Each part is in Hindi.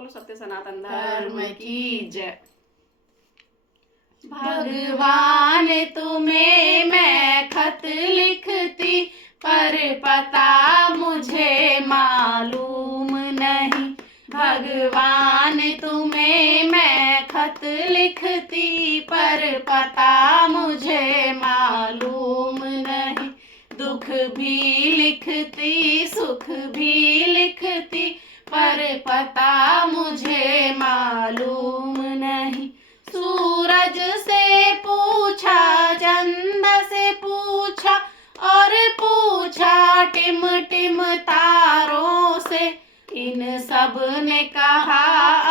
बोलो सत्य सनातन धर्म की जय। भगवान तुम्हें मैं खत लिखती, पर पता मुझे मालूम नहीं। भगवान तुम्हें मैं खत लिखती, पर पता मुझे मालूम नहीं। दुख भी लिखती सुख भी लिखती, पर पता मुझे मालूम नहीं। सूरज से पूछा, चंद से पूछा, और पूछा टिम टिम तारों से। इन सब ने कहा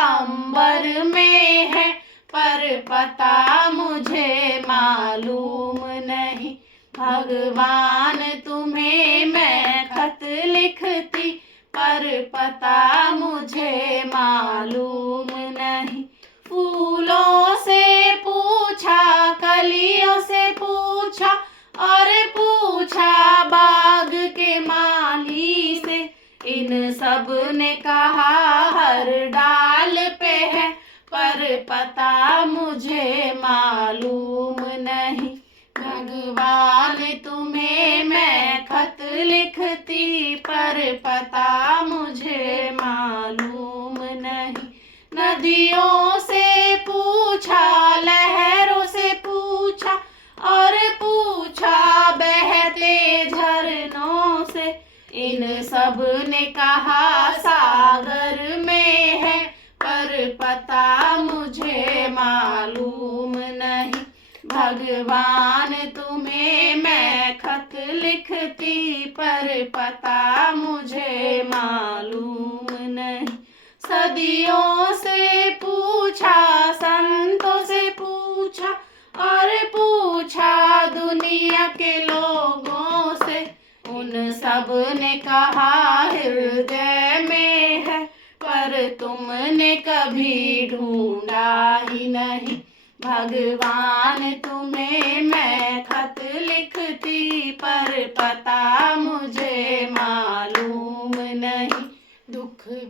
अंबर में है, पर पता मुझे मालूम नहीं। भगवान तुम्हें मैं खत लिखती, पर पता मुझे मालूम नहीं। फूलों से पूछा, कलियों से पूछा, और पूछा बाग के माली से। इन सब ने कहा हर डाल पे है, पर पता मुझे मालूम नहीं। भगवान तुम्हें मैं खत लिखती, पर पता मुझे मालूम नहीं। नदियों से पूछा, लहरों से पूछा, और पूछा बहते झरनों से। इन सब ने कहा सागर में है, पर पता मुझे मालूम नहीं। भगवान तुम्हें मैं खत लिखती, पर पता मुझे मालूम नहीं। सदियों से पूछा, संतों से पूछा, और पूछा दुनिया के लोगों से। उन सब ने कहा हृदय में है, पर तुमने कभी ढूंढा ही नहीं। भगवान तुम्हें मैं खत लिखती, पर पता मुझे